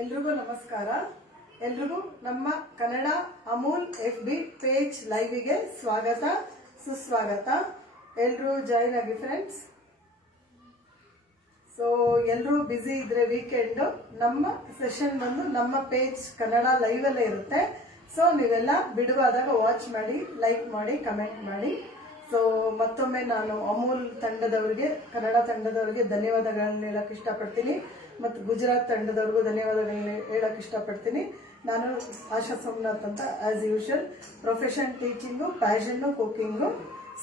ಎಲ್ರಿಗೂ ನಮಸ್ಕಾರ. ಎಲ್ರಿಗೂ ನಮ್ಮ ಕನ್ನಡ ಅಮೂಲ್ FB ಪೇಜ್ ಲೈವ್ಗೆ ಸ್ವಾಗತ ಸುಸ್ವಾಗತ. ಎಲ್ಲರೂ ಜಾಯಿನ್ ಆಗಿ ಫ್ರೆಂಡ್ಸ್. ಸೊ ಎಲ್ಲರೂ ಬ್ಯುಸಿ ಇದ್ರೆ ವೀಕೆಂಡ್ ನಮ್ಮ ಸೆಷನ್ ಬಂದು ನಮ್ಮ ಪೇಜ್ ಕನ್ನಡ ಲೈವ್ ಅಲ್ಲೇ ಇರುತ್ತೆ. ಸೊ ನೀವೆಲ್ಲ ಬಿಡುವಾದಾಗ ವಾಚ್ ಮಾಡಿ, ಲೈಕ್ ಮಾಡಿ, ಕಮೆಂಟ್ ಮಾಡಿ. ಸೊ ಮತ್ತೊಮ್ಮೆ ನಾನು ಅಮೂಲ್ ತಂಡದವರಿಗೆ, ಕನ್ನಡ ತಂಡದವರಿಗೆ ಧನ್ಯವಾದಗಳನ್ನ ಹೇಳಕ್ ಇಷ್ಟಪಡ್ತೀನಿ. ಮತ್ತು ಗುಜರಾತ್ ತಂಡದವ್ರಿಗೂ ಧನ್ಯವಾದಗಳನ್ನ ಹೇಳಕ್ ಇಷ್ಟಪಡ್ತೀನಿ. ನಾನು ಆಶಾ ಸೋಮನಾಥ್ ಅಂತ, as usual profession teaching, passion, cooking.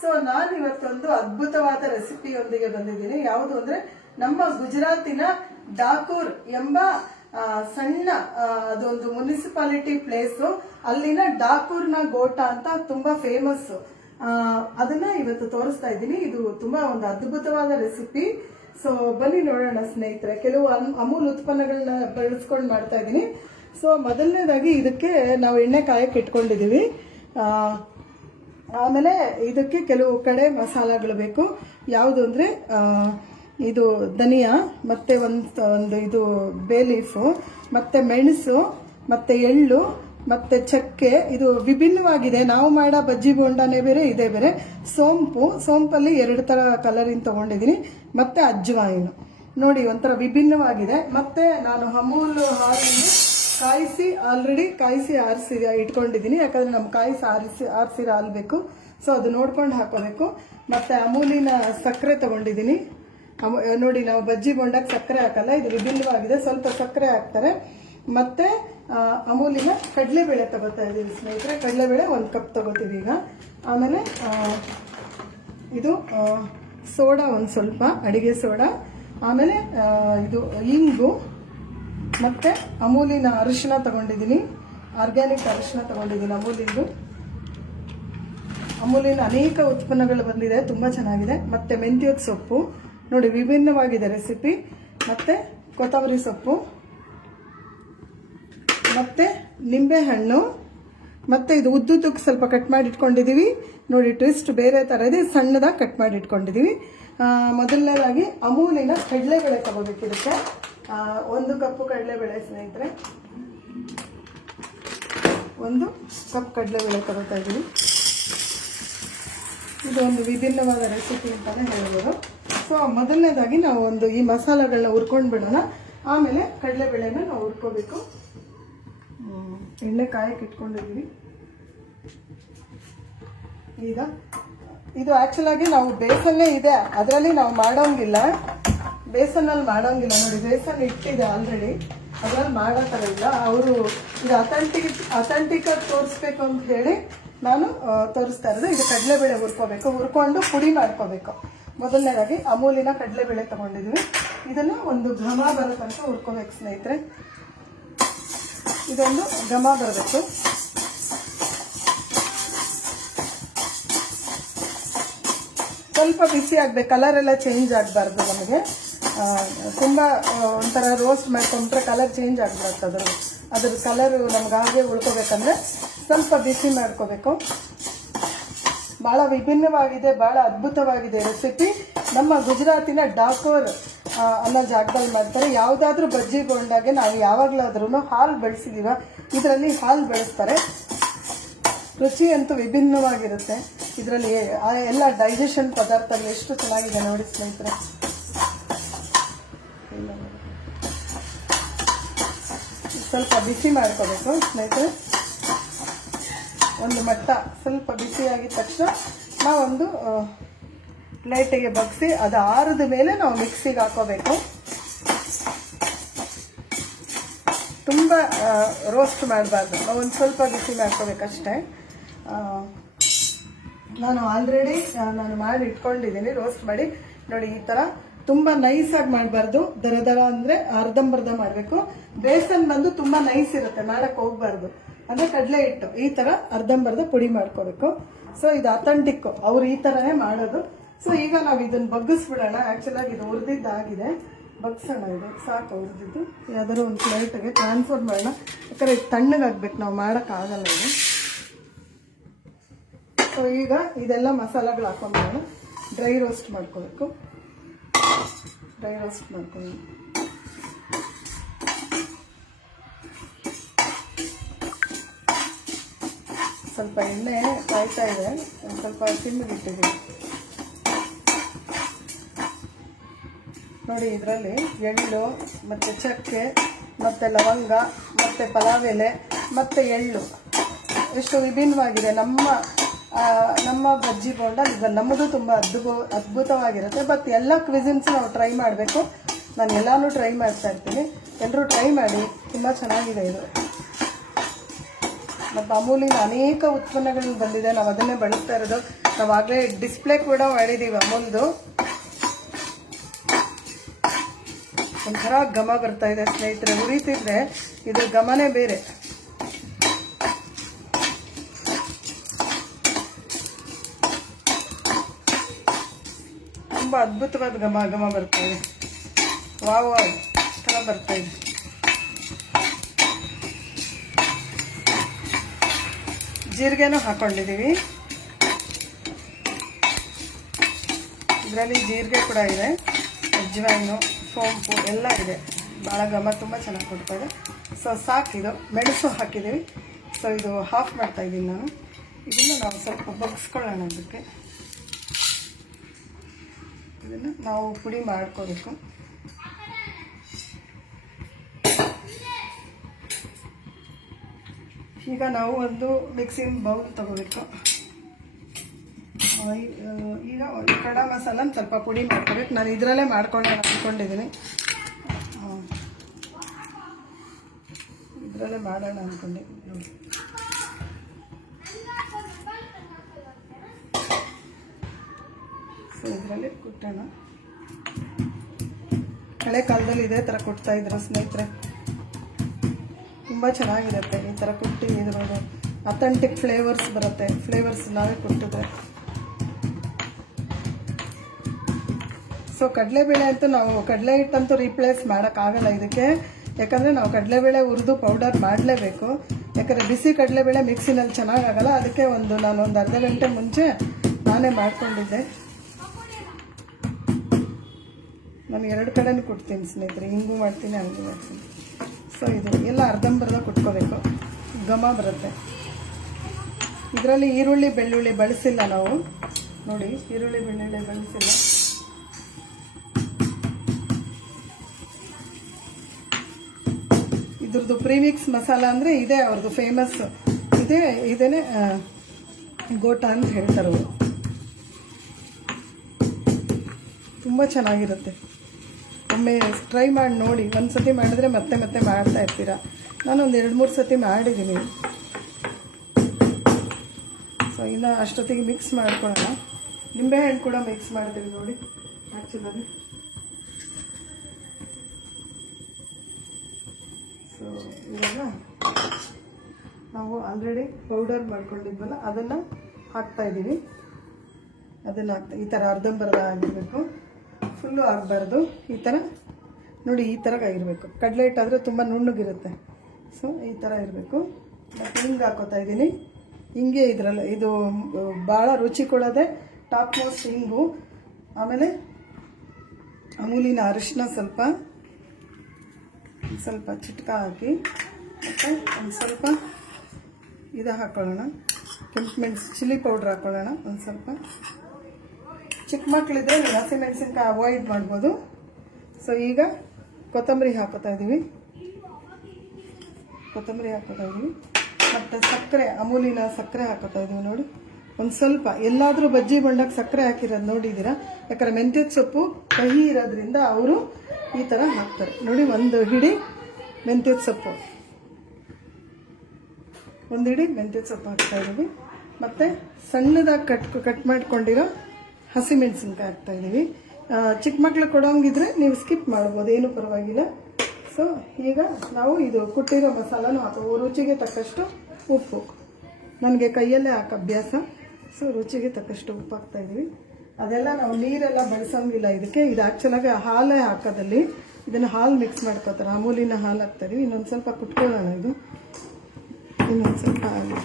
So ನಾನು ಇವತ್ತೊಂದು ಅದ್ಭುತವಾದ ರೆಸಿಪಿಯೊಂದಿಗೆ ಬಂದಿದ್ದೀನಿ. ಯಾವುದು ಅಂದ್ರೆ ನಮ್ಮ ಗುಜರಾತಿನ ಡಾಕೂರ್ ಎಂಬ ಸಣ್ಣ ಅದೊಂದು ಮುನ್ಸಿಪಾಲಿಟಿ ಪ್ಲೇಸು. ಅಲ್ಲಿನ ಡಾಕೂರ್ನ ಗೋಟ ಅಂತ ತುಂಬಾ ಫೇಮಸ್. ಅದನ್ನ ಇವತ್ತು ತೋರಿಸ್ತಾ ಇದ್ದೀನಿ. ಇದು ತುಂಬಾ ಒಂದು ಅದ್ಭುತವಾದ ರೆಸಿಪಿ. ಸೊ ಬನ್ನಿ ನೋಡೋಣ ಸ್ನೇಹಿತರೆ. ಕೆಲವು ಅಮೂಲ್ ಉತ್ಪನ್ನಗಳನ್ನ ಬಳಸ್ಕೊಂಡು ಮಾಡ್ತಾ ಇದ್ದೀನಿ. ಸೊ ಮೊದಲನೇದಾಗಿ ಇದಕ್ಕೆ ನಾವು ಎಣ್ಣೆ ಕಾಯಕ್ಕೆ ಇಟ್ಕೊಂಡಿದೀವಿ. ಆಮೇಲೆ ಇದಕ್ಕೆ ಕೆಲವು ಕಡೆ ಮಸಾಲಗಳು ಬೇಕು. ಯಾವುದು ಅಂದ್ರೆ ಇದು ಧನಿಯಾ, ಮತ್ತೆ ಒಂದು ಇದು ಬೇ ಲೀಫು, ಮತ್ತೆ ಮೆಣಸು, ಮತ್ತೆ ಎಳ್ಳು, ಮತ್ತೆ ಚಕ್ಕೆ. ಇದು ವಿಭಿನ್ನವಾಗಿದೆ. ನಾವು ಮಾಡೋ ಬಜ್ಜಿ ಬೋಂಡಾನೇ ಬೇರೆ, ಇದೇ ಬೇರೆ. ಸೋಂಪಲ್ಲಿ 2 ತರ ಕಲರಿನ ತಗೊಂಡಿದ್ದೀನಿ. ಮತ್ತೆ ಅಜ್ವಾಯಿನು ನೋಡಿ, ಒಂಥರ ವಿಭಿನ್ನವಾಗಿದೆ. ಮತ್ತೆ ನಾನು ಅಮೂಲ್ ಹಾಲನ್ನು ಆಲ್ರೆಡಿ ಕಾಯಿಸಿ ಆರಿಸಿ ಇಟ್ಕೊಂಡಿದ್ದೀನಿ. ಯಾಕಂದ್ರೆ ನಮ್ಗೆ ಕಾಯಿಸಿ ಆರಿಸಿರೋ ಹಾಲು ಬೇಕು. ಸೊ ಅದು ನೋಡ್ಕೊಂಡು ಹಾಕೋಬೇಕು. ಮತ್ತೆ ಅಮೂಲಿನ ಸಕ್ಕರೆ ತಗೊಂಡಿದ್ದೀನಿ. ನೋಡಿ, ನಾವು ಬಜ್ಜಿ ಬೋಂಡಕ್ಕೆ ಸಕ್ಕರೆ ಹಾಕಲ್ಲ, ಇದು ವಿಭಿನ್ನವಾಗಿದೆ. ಸ್ವಲ್ಪ ಸಕ್ಕರೆ ಹಾಕ್ತಾರೆ. ಮತ್ತೆ ಅಮೂಲಿನ ಕಡಲೆಬೇಳೆ ತಗೋತಾ ಇದ್ದೀವಿ ಸ್ನೇಹಿತರೆ. ಕಡಲೆಬೇಳೆ 1 ಕಪ್ ತಗೋತೀವಿ ಈಗ. ಆಮೇಲೆ ಇದು ಸೋಡಾ, ಒಂದು ಸ್ವಲ್ಪ ಅಡಿಗೆ ಸೋಡಾ. ಆಮೇಲೆ ಇದು ಇಂಗು, ಮತ್ತೆ ಅಮೂಲಿನ ಅರಿಶಿನ ತಗೊಂಡಿದ್ದೀನಿ. ಆರ್ಗ್ಯಾನಿಕ್ ಅರಿಶಿನ ತಗೊಂಡಿದ್ದೀನಿ ಅಮೂಲಿಂದು. ಅಮೂಲಿನ ಅನೇಕ ಉತ್ಪನ್ನಗಳು ಬಂದಿದೆ, ತುಂಬ ಚೆನ್ನಾಗಿದೆ. ಮತ್ತೆ ಮೆಂತ್ಯದ ಸೊಪ್ಪು ನೋಡಿ, ವಿಭಿನ್ನವಾಗಿದೆ ರೆಸಿಪಿ. ಮತ್ತೆ ಕೊತ್ತಂಬರಿ ಸೊಪ್ಪು, ಮತ್ತೆ ನಿಂಬೆ ಹಣ್ಣು, ಮತ್ತೆ ಇದು ಉದ್ದುದ್ದಕ್ಕೆ ಸ್ವಲ್ಪ ಕಟ್ ಮಾಡಿ ಇಟ್ಕೊಂಡಿದೀವಿ ನೋಡಿ. ಟ್ವಿಸ್ಟ್ ಬೇರೆ ತರ ಇದೆ, ಸಣ್ಣದಾಗಿ ಕಟ್ ಮಾಡಿ ಇಟ್ಕೊಂಡಿದೀವಿ. ಮೊದಲನೇದಾಗಿ ಅಮೂಲಿನ ಕಡಲೆಬೇಳೆ ತಗೋಬೇಕು. ಇದಕ್ಕೆ 1 ಕಪ್ ಕಡಲೆಬೇಳೆ ಸ್ನೇಹಿತರೆ. 1 ಕಪ್ ಕಡಲೆಬೇಳೆ ತಗೋತಾ ಇದ್ದೀವಿ. ಇದು ಒಂದು ವಿಭಿನ್ನವಾದ ರೆಸಿಪಿ ಅಂತಾನೆ ಹೇಳ್ಬೋದು. ಸೊ ಮೊದಲನೇದಾಗಿ ನಾವು ಈ ಮಸಾಲೆಗಳನ್ನ ಹುರ್ಕೊಂಡು ಬಿಡೋಣ. ಆಮೇಲೆ ಕಡಲೆಬೇಳೆನ ನಾವು ಹುರ್ಕೋಬೇಕು. ಎಣ್ಣೆ ಕಾಯಕ್ಕೆ ಇಟ್ಕೊಂಡಿದ್ದೀವಿ. ಈಗ ಇದು ಆಕ್ಚುಲ್ ಆಗಿ ನಾವು ಬೇಸನ್ನೇ ಇದೆ, ಅದರಲ್ಲಿ ನಾವು ಮಾಡೋಂಗಿಲ್ಲ. ಬೇಸನ್ನಲ್ಲಿ ಮಾಡೋಂಗಿಲ್ಲ ನೋಡಿ, ಬೇಸನ್ ಇಟ್ಟಿದೆ ಆಲ್ರೆಡಿ, ಅದ್ರಲ್ಲಿ ಮಾಡೋ ಥರ ಇಲ್ಲ. ಅವರು ಇದು ಅಥೆಂಟಿಕ್ ಆಗಿ ತೋರಿಸ್ಬೇಕು ಅಂತ ಹೇಳಿ ನಾನು ತೋರಿಸ್ತಾ ಇರೋದು. ಇದು ಕಡಲೆಬೇಳೆ ಹುರ್ಕೋಬೇಕು, ಹುರ್ಕೊಂಡು ಪುಡಿ ಮಾಡ್ಕೋಬೇಕು. ಮೊದಲನೇದಾಗಿ ಅಮೂಲಿನ ಕಡಲೆಬೇಳೆ ತಗೊಂಡಿದ್ವಿ. ಇದನ್ನು ಒಂದು ಘಮ ಬರೋ ತನಕ ಹುರ್ಕೋಬೇಕು ಸ್ನೇಹಿತರೆ. ಇದೊಂದು ಘಮ ಬರಬೇಕು. ಸ್ವಲ್ಪ ಬಿಸಿ ಆಗ್ಬೇಕು, ಕಲರ್ ಎಲ್ಲ ಚೇಂಜ್ ಆಗಬಾರ್ದು ನಮಗೆ. ತುಂಬ ಒಂಥರ ರೋಸ್ಟ್ ಮಾಡ್ಕೊಂಡ್ರೆ ಕಲರ್ ಚೇಂಜ್ ಆಗ್ಬಾರ್ದು. ಅದ್ರ ಕಲರು ನಮ್ಗೆ ಹಾಗೆ ಉಳ್ಕೋಬೇಕಂದ್ರೆ ಸ್ವಲ್ಪ ಬಿಸಿ ಮಾಡ್ಕೋಬೇಕು. ಭಾಳ ವಿಭಿನ್ನವಾಗಿದೆ, ಭಾಳ ಅದ್ಭುತವಾಗಿದೆ ರೆಸಿಪಿ. ನಮ್ಮ ಗುಜರಾತಿನ ಡಾಕೋರ್ ಅನ್ನೋ ಜಾಗದಲ್ಲಿ ಮಾಡ್ತಾರೆ. ಯಾವುದಾದ್ರೂ ಬಜ್ಜಿ ಬೋಂಡಾಗೆ ನಾವು ಯಾವಾಗಲಾದ್ರೂ ಹಾಲು ಬಳಸಿದೀವ, ಇದರಲ್ಲಿ ಹಾಲು ಬಳಸ್ತಾರೆ. ರುಚಿ ಅಂತೂ ವಿಭಿನ್ನವಾಗಿರುತ್ತೆ. ಇದರಲ್ಲಿ ಎಲ್ಲ ಡೈಜೆಷನ್ ಪದಾರ್ಥಗಳು ಎಷ್ಟು ಚೆನ್ನಾಗಿದೆ ನೋಡಿ ಸ್ನೇಹಿತರೆ. ಸ್ವಲ್ಪ ಬಿಸಿ ಮಾಡ್ಕೋಬೇಕು ಸ್ನೇಹಿತರೆ. ಒಂದು ಮಟ್ಟ ಸ್ವಲ್ಪ ಬಿಸಿಯಾಗಿದ ತಕ್ಷಣ ನಾವೊಂದು ಪ್ಲೇಟಿಗೆ ಬಗ್ಸಿ ಅದು ಆರಿದ ಮೇಲೆ ನಾವು ಮಿಕ್ಸಿಗೆ ಹಾಕೋಬೇಕು. ತುಂಬ ರೋಸ್ಟ್ ಮಾಡಬಾರ್ದು, ನಾವು ಒಂದು ಸ್ವಲ್ಪ ಬಿಸಿ ಮಾಡ್ಕೋಬೇಕಷ್ಟೇ. ನಾನು ಆಲ್ರೆಡಿ ಮಾಡಿ ಇಟ್ಕೊಂಡಿದ್ದೀನಿ, ರೋಸ್ಟ್ ಮಾಡಿ ನೋಡಿ. ಈ ಥರ ತುಂಬ ನೈಸಾಗಿ ಮಾಡಬಾರ್ದು, ದರ ಅಂದರೆ ಅರ್ಧಂಬರ್ಧ ಮಾಡಬೇಕು. ಬೇಸನ್ ಬಂದು ತುಂಬ ನೈಸ್ ಇರುತ್ತೆ, ಮಾಡಕ್ಕೆ ಹೋಗ್ಬಾರ್ದು. ಅಂದರೆ ಕಡಲೆ ಹಿಟ್ಟು ಈ ಥರ ಅರ್ಧಂಬರ್ಧ ಪುಡಿ ಮಾಡ್ಕೋಬೇಕು. ಸೊ ಇದು ಅಥೆಂಟಿಕ್, ಅವ್ರು ಈ ಥರನೇ ಮಾಡೋದು. ಸೊ ಈಗ ನಾವು ಇದನ್ನು ಬಗ್ಗಿಸ್ಬಿಡೋಣ. ಆ್ಯಕ್ಚುಲಾಗಿ ಇದು ಹುರಿದಿದ್ದಾಗಿದೆ, ಬಗ್ಸೋಣ. ಇದು ಸಾಕು ಹುರಿದಿದ್ದು. ಯಾವ್ದಾದ್ರು ಒಂದು ಪ್ಲೇಟಿಗೆ ಟ್ರಾನ್ಸ್ಫರ್ ಮಾಡೋಣ. ಯಾಕಂದರೆ ಇದು ತಣ್ಣಗಾಗ್ಬೇಕು, ನಾವು ಮಾಡೋಕ್ಕಾಗಲ್ಲ ಇದು. ಸೊ ಈಗ ಇದೆಲ್ಲ ಮಸಾಲೆಗಳು ಹಾಕೊಂಡ್ಬಿಡೋಣ. ಡ್ರೈ ರೋಸ್ಟ್ ಮಾಡ್ಕೋಬೇಕು. ಡ್ರೈ ರೋಸ್ಟ್ ಮಾಡ್ಕೊಂಡು ಸ್ವಲ್ಪ ಎಣ್ಣೆ ಕಾಯ್ತಾ ಇದೆ, ಒಂದು ಸ್ವಲ್ಪ ಸಿಮ್ಮಿಗಿಟ್ಟಿದ್ದೀವಿ. ನೋಡಿ, ಇದರಲ್ಲಿ ಎಳ್ಳು ಮತ್ತು ಚಕ್ಕೆ ಮತ್ತು ಲವಂಗ ಮತ್ತು ಪಲಾವ್ ಎಲೆ ಮತ್ತು ಎಳ್ಳು ಎಷ್ಟು ವಿಭಿನ್ನವಾಗಿದೆ. ನಮ್ಮ ಬಜ್ಜಿ ಬೋಂಡ ಇದು ನಮ್ಮದು ತುಂಬ ಅದ್ಭುತವಾಗಿರುತ್ತೆ. ಬಟ್ ಎಲ್ಲ ಕ್ವಿಸಿನ್ಸ್ ನಾವು ಟ್ರೈ ಮಾಡಬೇಕು. ನಾನು ಎಲ್ಲನೂ ಟ್ರೈ ಮಾಡ್ತಾ ಇರ್ತೀನಿ, ಎಲ್ಲರೂ ಟ್ರೈ ಮಾಡಿ, ತುಂಬ ಚೆನ್ನಾಗಿದೆ ಇದು. ಮತ್ತು ಅಮೂಲಿನ ಅನೇಕ ಉತ್ಪನ್ನಗಳು ಬಂದಿದೆ, ನಾವು ಅದನ್ನೇ ಬಳಸ್ತಾ ಇರೋದು. ನಾವಾಗಲೇ ಡಿಸ್ಪ್ಲೇ ಕೂಡ ಮಾಡಿದ್ದೀವಿ ಅಮೂಲ್ದು. ಒಂಥರ ಘಮ ಬರ್ತಾ ಇದೆ ಸ್ನೇಹಿತರೆ, ಉರಿತಿದ್ರೆ ಇದು ಘಮನೇ ಬೇರೆ. ತುಂಬ ಅದ್ಭುತವಾದ ಘಮ ಬರ್ತಾ ಇದೆ. ವಾವ್ ಥರ ಬರ್ತಾ ಇದೆ. ಜೀರಿಗೆನೂ ಹಾಕೊಂಡಿದ್ದೀವಿ, ಇದರಲ್ಲಿ ಜೀರಿಗೆ ಕೂಡ ಇದೆ, ಅಜ್ವಾಯಿನು, ಸೋಂಪು ಎಲ್ಲ ಇದೆ. ಭಾಳ ಘಮ ತುಂಬ ಚೆನ್ನಾಗಿ ಕೊಡ್ತದೆ. ಸೊ ಸಾಕಿದು ಮೆಣಸು ಹಾಕಿದ್ದೀವಿ. ಸೊ ಇದು ಹಾಫ್ ಮಾಡ್ತಾಯಿದ್ದೀನಿ ನಾನು. ಇದನ್ನು ನಾವು ಸ್ವಲ್ಪ ಬಗ್ಸ್ಕೊಳ್ಳೋಣ. ಅದಕ್ಕೆ ಇದನ್ನು ನಾವು ಪುಡಿ ಮಾಡ್ಕೋಬೇಕು. ಈಗ ನಾವು ಒಂದು ಮಿಕ್ಸಿಂಗ್ ಬೌಲ್ ತಗೋಬೇಕು. ಈಗ ಕಡ ಮಸಾಲ ಸ್ವಲ್ಪ ಪುಡಿ ಮಾಡ್ಕೋಬೇಕು. ನಾನು ಇದರಲ್ಲೇ ಮಾಡ್ಕೊಳ್ಳೋಣ ಅಂದ್ಕೊಂಡಿದ್ದೀನಿ, ಇದರಲ್ಲೇ ಮಾಡೋಣ ಅಂದ್ಕೊಂಡಿದ್ದೀನಿ. ನೋಡಿ, ಸೊ ಇದರಲ್ಲಿ ಕುಟ್ಟೋಣ. ಹಳೆ ಕಾಲದಲ್ಲಿ ಇದೇ ಥರ ಕೊಡ್ತಾಯಿದ್ರು ಸ್ನೇಹಿತರೆ, ತುಂಬ ಚೆನ್ನಾಗಿರುತ್ತೆ. ಈ ಥರ ಕುಟ್ಟಿ ಇದ್ರೊಳಗೆ ಅಥೆಂಟಿಕ್ ಫ್ಲೇವರ್ಸ್ ಬರುತ್ತೆ. ಫ್ಲೇವರ್ಸ್ ನಾವೇ ಕೊಟ್ಟಿದ್ರೆ. ಸೊ ಕಡಲೆಬೇಳೆ ಅಂತೂ ನಾವು ಕಡಲೆ ಹಿಟ್ಟಂತೂ ರೀಪ್ಲೇಸ್ ಮಾಡೋಕ್ಕಾಗಲ್ಲ ಇದಕ್ಕೆ, ಯಾಕಂದರೆ ನಾವು ಕಡಲೆಬೇಳೆ ಹುರಿದು ಪೌಡರ್ ಮಾಡಲೇಬೇಕು. ಯಾಕಂದರೆ ಬಿಸಿ ಕಡಲೆಬೇಳೆ ಮಿಕ್ಸಿನಲ್ಲಿ ಚೆನ್ನಾಗಾಗಲ್ಲ. ಅದಕ್ಕೆ ನಾನೊಂದು ಅರ್ಧ ಗಂಟೆ ಮುಂಚೆ ನಾನೇ ಮಾಡ್ಕೊಂಡಿದ್ದೆ. ನಾನು 2 ಕಡೆನೂ ಕೊಡ್ತೀನಿ ಸ್ನೇಹಿತರೆ, ಹಿಂಗೂ ಮಾಡ್ತೀನಿ ಹಂಗೂ ಮಾಡ್ತೀನಿ. ಸೊ ಇದು ಎಲ್ಲ ಅರ್ಧಂಬರ್ಧ ಕುಟ್ಕೋಬೇಕು, ಘಮ ಬರುತ್ತೆ. ಇದರಲ್ಲಿ ಈರುಳ್ಳಿ ಬೆಳ್ಳುಳ್ಳಿ ಬಳಸಿಲ್ಲ ನಾವು. ನೋಡಿ, ಈರುಳ್ಳಿ ಬೆಳ್ಳುಳ್ಳಿ ಬಳಸಿಲ್ಲ. ಇದ್ರದ್ದು ಪ್ರೀಮಿಕ್ಸ್ ಮಸಾಲ ಅಂದರೆ ಇದೇ ಅವ್ರದ್ದು ಫೇಮಸ್. ಇದೇನೆ ಗೋಟ ಅಂತ ಹೇಳ್ತಾರೆ ಅವರು. ತುಂಬ ಚೆನ್ನಾಗಿರುತ್ತೆ. ಒಮ್ಮೆ ಟ್ರೈ ಮಾಡಿ ನೋಡಿ. ಒಂದು ಸತಿ ಮಾಡಿದ್ರೆ ಮತ್ತೆ ಮತ್ತೆ ಮಾಡ್ತಾ ಇರ್ತೀರ. ನಾನೊಂದು 2-3 ಸತಿ ಮಾಡಿದ್ದೀನಿ. ಸೊ ಇನ್ನು ಅಷ್ಟೊತ್ತಿಗೆ ಮಿಕ್ಸ್ ಮಾಡ್ಕೊಳ್ಳೋಣ. ನಿಂಬೆಹಣ್ಣು ಕೂಡ ಮಿಕ್ಸ್ ಮಾಡ್ತೀವಿ ನೋಡಿ. ಆ್ಯಕ್ಚುಲಾಗಿ ಸೊ ಇವಾಗ ನಾವು ಆಲ್ರೆಡಿ ಪೌಡರ್ ಮಾಡ್ಕೊಂಡಿದ್ವಲ್ಲ ಅದನ್ನು ಹಾಕ್ತಾಯಿದ್ದೀವಿ. ಅದನ್ನು ಈ ಥರ ಅರ್ಧಂಬರ್ಧ ಆಗಿರಬೇಕು, ಫುಲ್ಲು ಆಗಬಾರ್ದು. ಈ ಥರ ನೋಡಿ, ಈ ಥರ ಆಗಿರಬೇಕು. ಕಡಲೆ ಹಿಟ್ಟಾದರೆ ತುಂಬ ನುಣ್ಣಗಿರುತ್ತೆ. ಸೊ ಈ ಥರ ಇರಬೇಕು. ಮತ್ತು ಹಿಂಗೆ ಹಾಕೋತಾ ಇದ್ದೀನಿ. ಹಿಂಗೆ ಇದರಲ್ಲಿ ಇದು ಭಾಳ ರುಚಿ ಕೊಡೋದೆ ಟಾಪ್ ಮೋಸ್ಟ್ ಹಿಂಗು. ಆಮೇಲೆ ಅಮೂಲಿನ ಅರಿಶಿನ ಸ್ವಲ್ಪ ಚಿಟ್ಕ ಹಾಕಿ, ಮತ್ತು ಒಂದು ಸ್ವಲ್ಪ ಇದು ಹಾಕ್ಕೊಳ್ಳೋಣ, ಕೆಂಪು ಮೆಣಸು ಚಿಲ್ಲಿ ಪೌಡ್ರ್ ಹಾಕ್ಕೊಳ್ಳೋಣ. ಒಂದು ಸ್ವಲ್ಪ ಚಿಕ್ಕ ಮಕ್ಕಳಿದ್ರೆ ಹಸಿಮೆಣಸಿನ್ಕಾಯಿ ಅವಾಯ್ಡ್ ಮಾಡ್ಬೋದು. ಸೊ ಈಗ ಕೊತ್ತಂಬರಿ ಹಾಕೋತಾ ಇದ್ದೀವಿ. ಮತ್ತು ಸಕ್ಕರೆ, ಅಮೂಲಿನ ಸಕ್ಕರೆ ಹಾಕೋತಾ ಇದ್ದೀವಿ. ನೋಡಿ, ಒಂದು ಸ್ವಲ್ಪ ಎಲ್ಲಾದರೂ ಬಜ್ಜಿ ಬಂಡಕ್ಕೆ ಸಕ್ಕರೆ ಹಾಕಿರೋದು ನೋಡಿದ್ದೀರಾ. ಯಾಕಂದರೆ ಮೆಂತ್ಯದ ಸೊಪ್ಪು ಕಹಿ ಇರೋದ್ರಿಂದ ಅವರು ಈ ಥರ ಹಾಕ್ತಾರೆ. ನೋಡಿ, ಒಂದು ಹಿಡಿ ಮೆಂತ್ಯದ ಸೊಪ್ಪು ಹಾಕ್ತಾ ಇದ್ದೀವಿ. ಮತ್ತು ಸಣ್ಣದಾಗಿ ಕಟ್ ಮಾಡ್ಕೊಂಡಿರೋ ಹಸಿಮೆಣಸಿನ್ಕಾಯಿ ಹಾಕ್ತಾಯಿದ್ದೀವಿ. ಚಿಕ್ಕ ಮಕ್ಳು ಕೊಡೋಂಗಿದ್ರೆ ನೀವು ಸ್ಕಿಪ್ ಮಾಡ್ಬೋದು, ಏನೂ ಪರವಾಗಿಲ್ಲ. ಸೊ ಈಗ ನಾವು ಇದು ಕುಟ್ಟಿರೋ ಮಸಾಲನೂ ಹಾಕೋ, ರುಚಿಗೆ ತಕ್ಕಷ್ಟು ಉಪ್ಪು. ನನಗೆ ಕೈಯಲ್ಲೇ ಹಾಕೋ ಅಭ್ಯಾಸ. ಸೊ ರುಚಿಗೆ ತಕ್ಕಷ್ಟು ಉಪ್ಪು ಹಾಕ್ತಾಯಿದ್ದೀವಿ. ಅದೆಲ್ಲ ನಾವು ನೀರೆಲ್ಲ ಬಳಸೋಂಗಿಲ್ಲ ಇದಕ್ಕೆ. ಇದು ಆ್ಯಕ್ಚುಲಾಗಿ ಹಾಲೇ ಹಾಕೋದಲ್ಲಿ. ಇದನ್ನು ಹಾಲು ಮಿಕ್ಸ್ ಮಾಡ್ಕೋತಾರೆ, ಅಮೂಲಿನ ಹಾಲು ಹಾಕ್ತಾಯಿದ್ದೀವಿ. ಇನ್ನೊಂದು ಸ್ವಲ್ಪ ಕುಟ್ಕೊಳ್ಳೋಣ. ಇದು ಇನ್ನೊಂದು ಸ್ವಲ್ಪ ಹಾಲು.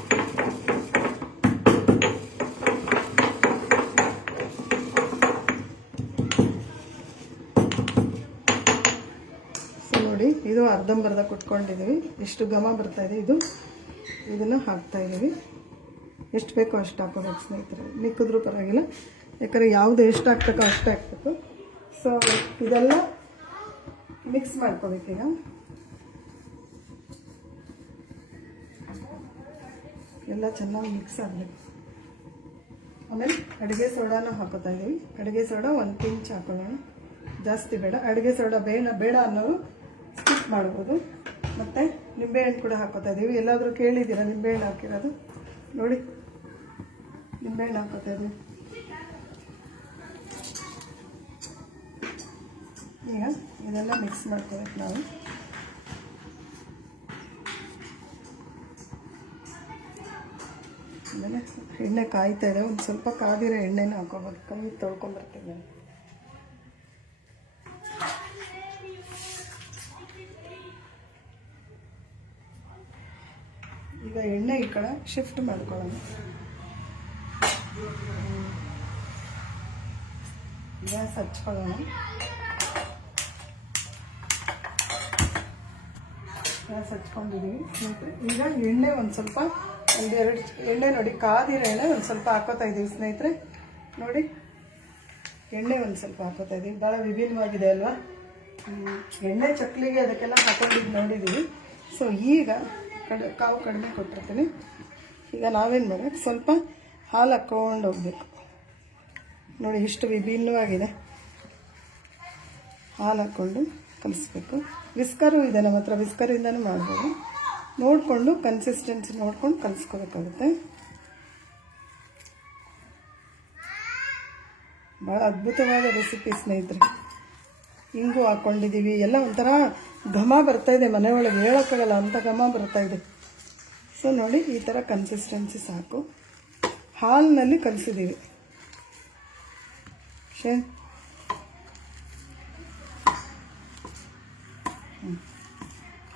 ನೋಡಿ, ಇದು ಅರ್ಧಂಬರ್ಧ ಕುಟ್ಕೊಂಡಿದ್ದೀವಿ. ಎಷ್ಟು ಘಮ ಬರ್ತಾಯಿದೆ. ಇದನ್ನು ಹಾಕ್ತಾಯಿದ್ದೀವಿ. ಎಷ್ಟು ಬೇಕೋ ಅಷ್ಟು ಹಾಕೋಬೇಕು ಸ್ನೇಹಿತರೆ, ಮಿಕ್ಕಿದ್ರೂ ಪರವಾಗಿಲ್ಲ, ಯಾಕಂದರೆ ಯಾವುದು ಎಷ್ಟು ಹಾಕ್ಬೇಕೋ ಅಷ್ಟೇ ಹಾಕ್ಬೇಕು. ಸೊ ಇದೆಲ್ಲ ಮಿಕ್ಸ್ ಮಾಡ್ಕೋಬೇಕೀಗ. ಎಲ್ಲ ಚೆನ್ನಾಗಿ ಮಿಕ್ಸ್ ಆಗಬೇಕು. ಆಮೇಲೆ ಅಡುಗೆ ಸೋಡಾನು ಹಾಕೋತಾ ಇದ್ದೀವಿ. ಅಡುಗೆ ಸೋಡಾ 1 ಪಿಂಚ್ ಹಾಕೊಳ್ಳೋಣ, ಜಾಸ್ತಿ ಬೇಡ. ಅಡುಗೆ ಸೋಡಾ ಬೇಡ ಅನ್ನೋರು ಸ್ಕಿಪ್ ಮಾಡ್ಬೋದು. ಮತ್ತು ನಿಂಬೆಹಣ್ಣು ಕೂಡ ಹಾಕೋತಾ ಇದ್ದೀವಿ. ಎಲ್ಲಾದರೂ ಕೇಳಿದ್ದೀರಾ ನಿಂಬೆಹಣ್ಣು ಹಾಕಿರೋದು? ನೋಡಿ, ನಿಂಬೆಹಣ್ಣು ಹಾಕೋತಾ ಇದ್ದೀವಿ. ಈಗ ಇದೆಲ್ಲ ಮಿಕ್ಸ್ ಮಾಡ್ಕೋಬೇಕು ನಾವು. ಆಮೇಲೆ ಎಣ್ಣೆ ಕಾಯ್ತಾ ಇದೆ, ಒಂದು ಸ್ವಲ್ಪ ಕಾದಿರೋ ಎಣ್ಣೆನ ಹಾಕೋಬೇಕು. ಕೈ ತೊಳ್ಕೊಂಬರ್ತೀನಿ. ಈಗ ಎಣ್ಣೆ ಈ ಕಡೆ ಶಿಫ್ಟ್ ಮಾಡ್ಕೊಳ್ಳೋಣ. ಗ್ಯಾಸ್ ಹಚ್ಕೊಳ್ಳೋಣ. ಗ್ಯಾಸ್ ಹಚ್ಕೊಂಡಿದ್ದೀವಿ. ಈಗ ಎಣ್ಣೆ ಒಂದು ಸ್ವಲ್ಪ, ಒಂದೆರಡು ಎಣ್ಣೆ ನೋಡಿ, ಕಾದಿರೋ ಎಣ್ಣೆ ಒಂದು ಸ್ವಲ್ಪ ಹಾಕೋತಾ ಇದ್ದೀವಿ ಸ್ನೇಹಿತರೆ. ನೋಡಿ, ಎಣ್ಣೆ ಒಂದು ಸ್ವಲ್ಪ ಹಾಕೋತಾ ಇದ್ದೀವಿ. ಭಾಳ ವಿಭಿನ್ನವಾಗಿದೆ ಅಲ್ವಾ? ಎಣ್ಣೆ ಚಕ್ಲಿಗೆ ಅದಕ್ಕೆಲ್ಲ ಹಾಕೊಂಡಿದ್ದು ನೋಡಿದ್ದೀವಿ. ಸೊ ಈಗ ಕಾವು ಕಡಿಮೆ ಕೊಟ್ಟಿರ್ತೀನಿ. ಈಗ ನಾವೇನು ಮಾಡಬೇಕು, ಸ್ವಲ್ಪ ಹಾಲು ಹಾಕ್ಕೊಂಡು ಹೋಗ್ಬೇಕು. ನೋಡಿ, ಇಷ್ಟು ವಿಭಿನ್ನವಾಗಿದೆ. ಹಾಲು ಹಾಕ್ಕೊಂಡು ಕಲಿಸ್ಬೇಕು. ವಿಸ್ಕರು ಇದೆ ನಮ್ಮ ಹತ್ರ, ವಿಸ್ಕರಿಂದನೂ ಮಾಡ್ಬೋದು. ನೋಡಿಕೊಂಡು ಕನ್ಸಿಸ್ಟೆನ್ಸಿ ನೋಡ್ಕೊಂಡು ಕಲಿಸ್ಕೋಬೇಕಾಗುತ್ತೆ. ಭಾಳ ಅದ್ಭುತವಾದ ರೆಸಿಪಿ ಸ್ನೇಹಿತರೆ. ಹಿಂಗೂ ಹಾಕ್ಕೊಂಡಿದ್ದೀವಿ. ಎಲ್ಲ ಒಂಥರ ಘಮ ಬರ್ತಾಯಿದೆ ಮನೆಯೊಳಗೆ, ಹೇಳೋಕ್ಕಾಗಲ್ಲ ಅಂಥ ಘಮ ಬರ್ತಾಯಿದೆ. ಸೊ ನೋಡಿ, ಈ ಥರ ಕನ್ಸಿಸ್ಟೆನ್ಸಿ ಸಾಕು. ಹಾಲಿನಲ್ಲಿ ಕಲಿಸಿದ್ದೀವಿ.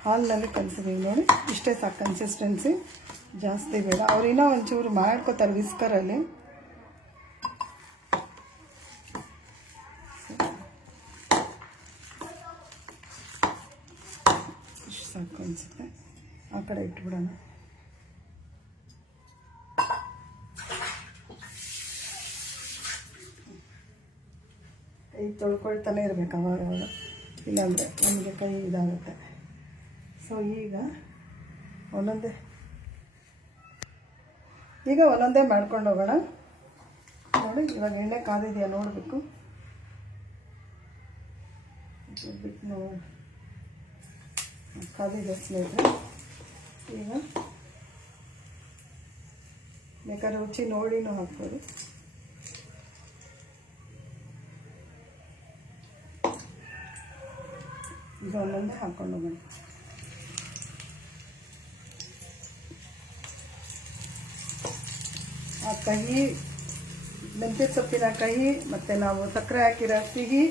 ಹಾಲಿನಲ್ಲಿ ಕಲಿಸಿದ್ದೀವಿ ನೋಡಿ, ಇಷ್ಟೇ ಸಾಕು ಕನ್ಸಿಸ್ಟೆನ್ಸಿ, ಜಾಸ್ತಿ ಬೇಡ. ಅವ್ರು ಇನ್ನೂ ಒಂಚೂರು ಮಾಡ್ಕೋತಾರೆ ವಿಸ್ಕರಲ್ಲಿ. ಇಷ್ಟು ಸಾಕು ಅನಿಸುತ್ತೆ. ಆ ಕಡೆ ಇಟ್ಬಿಡೋಣ. ಕೈ ತೊಳ್ಕೊಳ್ತಾನೆ ಇರಬೇಕು ಅವಾಗ, ಇಲ್ಲಾಂದರೆ ನಮಗೆ ಕೈ ಇದಾಗುತ್ತೆ. ಸೊ ಈಗ ಒಂದೊಂದೇ ಮಾಡ್ಕೊಂಡು ಹೋಗೋಣ. ನೋಡಿ, ಇವಾಗ ಎಣ್ಣೆ ಕಾದಿದೆಯಾ ನೋಡಬೇಕು. ಬಿಟ್ಟು ನೋಡಿ, ಕಾದಿದೆ ಸ್ನೇಹಿತರೆ. ಈಗ ಬೇಕಾದ್ರೆ ರುಚಿ ನೋಡಿನೂ ಹಾಕ್ಬೋದು. ಈಗ ಒಂದೊಂದೇ ಹಾಕ್ಕೊಂಡು ಹೋಗೋಣ. ಆ ಕಹಿ, ಮೆಂತ್ಯ ಸೊಪ್ಪಿನ ಕಹಿ, ಮತ್ತು ನಾವು ಸಕ್ಕರೆ ಹಾಕಿರೋ ಸಿಹಿ,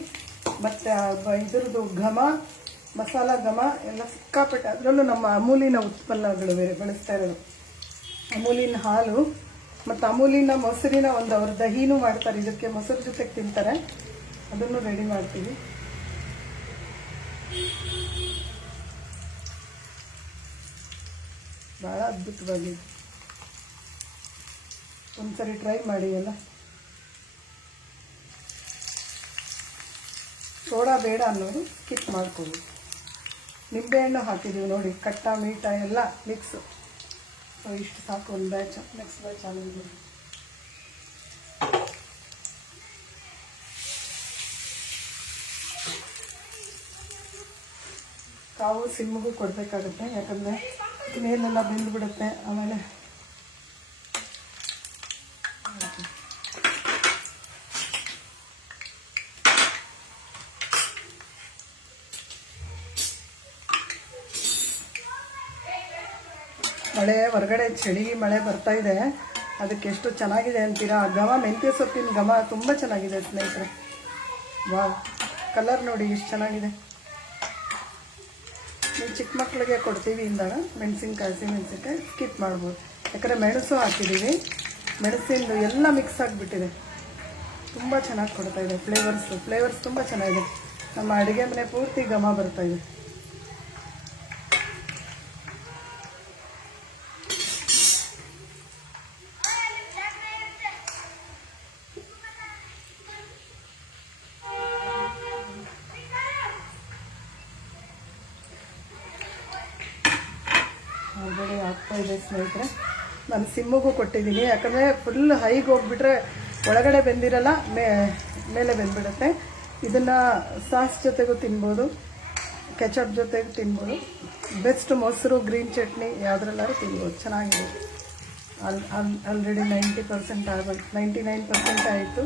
ಮತ್ತು ಇದ್ರದ್ದು ಘಮ, ಮಸಾಲ ಘಮ ಎಲ್ಲ ಸಿಕ್ಕಾಪಟ್ಟೆ. ಅದರಲ್ಲೂ ನಮ್ಮ ಅಮೂಲಿನ ಉತ್ಪನ್ನಗಳು ಬೇರೆ ಬಳಸ್ತಾ ಇರೋದು. ಅಮೂಲಿನ ಹಾಲು ಮತ್ತು ಅಮೂಲಿನ ಮೊಸರಿನ ಅವ್ರ ದಹಿನೂ ಮಾಡ್ತಾರೆ. ಇದಕ್ಕೆ ಮೊಸರು ಜೊತೆಗೆ ತಿಂತಾರೆ, ಅದನ್ನು ರೆಡಿ ಮಾಡ್ತೀವಿ. ಭಾಳ ಅದ್ಭುತವಾಗಿದೆ. ಒಂದ್ಸರಿ ಟ್ರೈ ಮಾಡಿ. ಎಲ್ಲ ಸೋಡಾ ಬೇಡ ಅನ್ನೋದು ಸ್ಕಿಪ್ ಮಾಡ್ಕೊಳ್ಳಿ. ನಿಂಬೆಹಣ್ಣು ಹಾಕಿದ್ದೀವಿ ನೋಡಿ, ಕಟ್ಟ ಮೀಟ ಎಲ್ಲ ಮಿಕ್ಸು. ಸೊ ಇಷ್ಟು ಸಾಕು ಒಂದು ಬ್ಯಾಚ್. ನೆಕ್ಸ್ಟ್ ಬ್ಯಾಚ್ ಆಮೇಲೆ ಕಾವು ಸಿಮ್ಮಿಗೂ ಕೊಡಬೇಕಾಗುತ್ತೆ, ಯಾಕಂದರೆ ಮೇಲೆಲ್ಲ ಬೆಂದುಬಿಡುತ್ತೆ. ಆಮೇಲೆ ಮಳೆ, ಹೊರಗಡೆ ಚಳಿ ಮಳೆ ಬರ್ತಾ ಇದೆ, ಅದಕ್ಕೆ ಎಷ್ಟು ಚೆನ್ನಾಗಿದೆ ಅಂತೀರಾ. ಘಮ, ಮೆಂತ್ಯ ಸೊಪ್ಪಿನ ಘಮ ತುಂಬ ಚೆನ್ನಾಗಿದೆ ಸ್ನೇಹಿತರೆ. ವಾವ್, ಕಲರ್ ನೋಡಿ ಎಷ್ಟು ಚೆನ್ನಾಗಿದೆ. ನೀವು ಚಿಕ್ಕ ಮಕ್ಕಳಿಗೆ ಕೊಡ್ತೀವಿ ಇಂದಾಗ ಮೆಣಸಿನ್ಕಾಯಿ, ಹಸಿಮೆಣಸಿನ್ಕಾಯಿ ಸ್ಕಿಪ್ ಮಾಡ್ಬೋದು. ಯಾಕಂದರೆ ಮೆಣಸು ಹಾಕಿದ್ದೀವಿ, ಮೆಣಸಿಂದು ಎಲ್ಲ ಮಿಕ್ಸ್ ಆಗಿಬಿಟ್ಟಿದೆ. ತುಂಬ ಚೆನ್ನಾಗಿ ಕೊಡ್ತಾಯಿದೆ. ಫ್ಲೇವರ್ಸ್ ತುಂಬ ಚೆನ್ನಾಗಿದೆ. ನಮ್ಮ ಅಡುಗೆ ಮನೆ ಪೂರ್ತಿ ಘಮ ಬರ್ತಾಯಿದೆ. ಆಲ್ರೆಡಿ ಆಗ್ತಾ ಇದೆ ಸ್ನೇಹಿತರೆ. ನಾನು ಸಿಮ್ಮಿಗೂ ಕೊಟ್ಟಿದ್ದೀನಿ, ಯಾಕಂದರೆ ಫುಲ್ ಹೈಗೆ ಹೋಗ್ಬಿಟ್ರೆ ಒಳಗಡೆ ಬೆಂದಿರಲ್ಲ, ಮೇಲೆ ಬೆಂದ್ಬಿಡುತ್ತೆ. ಇದನ್ನು ಸಾಸ್ ಜೊತೆಗೂ ತಿನ್ಬೋದು, ಕೆಚಪ್ ಜೊತೆಗೂ ತಿನ್ಬೋದು. ಬೆಸ್ಟ್ ಮೊಸರು, ಗ್ರೀನ್ ಚಟ್ನಿ ಯಾವುದ್ರಲ್ಲಾದ್ರೂ ತಿನ್ಬೋದು, ಚೆನ್ನಾಗಿದೆ. ಆಲ್ರೆಡಿ 90% ಆಗೋದು, 99% ಆಯಿತು.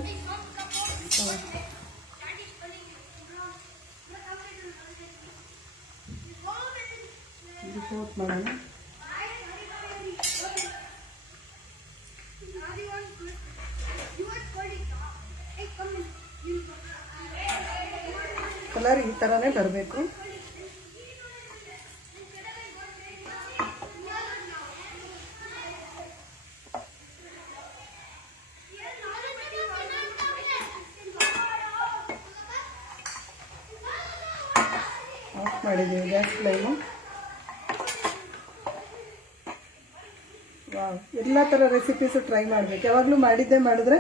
ರಿಪೋರ್ಟ್ ಮಾಡೋಣ. ಕಲರ್ ಈ ಥರನೇ ಬರಬೇಕು. ಆಫ್ ಮಾಡಿದ್ದೀವಿ ಗ್ಯಾಸ್ ಫ್ಲೇಮು. ಎಲ್ಲ ಥರ ರೆಸಿಪೀಸು ಟ್ರೈ ಮಾಡಬೇಕು. ಯಾವಾಗಲೂ ಮಾಡಿದ್ದೇ ಮಾಡಿದ್ರೆ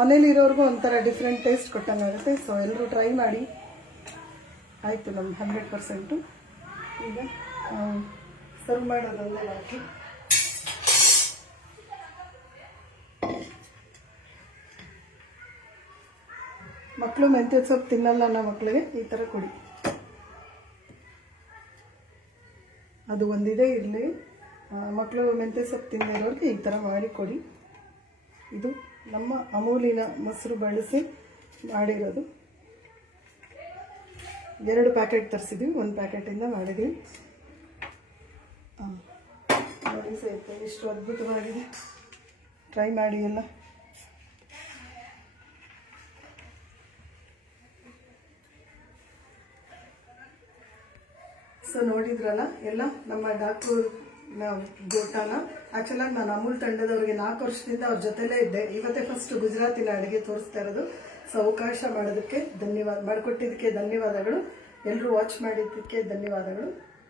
ಮನೇಲಿರೋರ್ಗೂ ಒಂಥರ ಡಿಫ್ರೆಂಟ್ ಟೇಸ್ಟ್ ಕೊಟ್ಟಂಗಾಗುತ್ತೆ. ಸೊ ಎಲ್ಲರೂ ಟ್ರೈ ಮಾಡಿ. ಆಯಿತು ನಮ್ಮ 100%. ಈಗ ಸರ್ವ್ ಮಾಡೋದೊಂದೇ ಬಾಕಿ. ಮಕ್ಕಳು ಮೆಂತ್ಯ ಸೊಪ್ಪು ತಿನ್ನಲ್ಲ ಅನ್ನೋ ಮಕ್ಕಳಿಗೆ ಈ ಥರ ಕೊಡಿ. ಅದು ಒಂದಿದೆ ಇರಲಿ, ಮಕ್ಕಳು ಮೆಂತ್ಯ ಸೊಪ್ಪು ತಿಂದಿರೋರಿಗೆ ಈ ಥರ ಮಾಡಿ ಕೊಡಿ. ಇದು ನಮ್ಮ ಅಮೂಲಿನ ಮೊಸರು ಬಳಸಿ ಮಾಡಿರೋದು. 2 ಪ್ಯಾಕೆಟ್ ತರಿಸಿದ್ವಿ, 1 ಪ್ಯಾಕೆಟಿಂದ ಮಾಡಿದ್ವಿ. ನೋಡಿ ಸೇರ್ತೆ ಎಷ್ಟು ಅದ್ಭುತವಾಗಿದೆ. ಟ್ರೈ ಮಾಡಿ ಎಲ್ಲ. ಸೊ ನೋಡಿದ್ರಲ್ಲ ಎಲ್ಲ ನಮ್ಮ ಡಾಕ್ಟ್ರು ಗೋಟಾನ. ಆ್ಯಕ್ಚುಲಾಗಿ ನಾನು ಅಮೂಲ್ ತಂಡದವ್ರಿಗೆ 4 ವರ್ಷದಿಂದ ಅವ್ರ ಜೊತೆಲೇ ಇದ್ದೆ. ಇವತ್ತೇ ಫಸ್ಟ್ ಗುಜರಾತಿನ ಅಡುಗೆ ತೋರಿಸ್ತಾ ಇರೋದು. ಸೊ ಅವಕಾಶ ಮಾಡೋದಕ್ಕೆ ಮಾಡಿಕೊಟ್ಟಿದ್ದಕ್ಕೆ ಧನ್ಯವಾದಗಳು. ಎಲ್ಲರೂ ವಾಚ್ ಮಾಡಿದ್ದಕ್ಕೆ ಧನ್ಯವಾದಗಳು.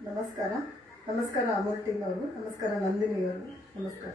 ನಮಸ್ಕಾರ. ನಮಸ್ಕಾರ ಅಮೂಲ್ ಟೀಮ್ ಅವರು, ನಮಸ್ಕಾರ ನಂದಿನಿ ಅವರು, ನಮಸ್ಕಾರ.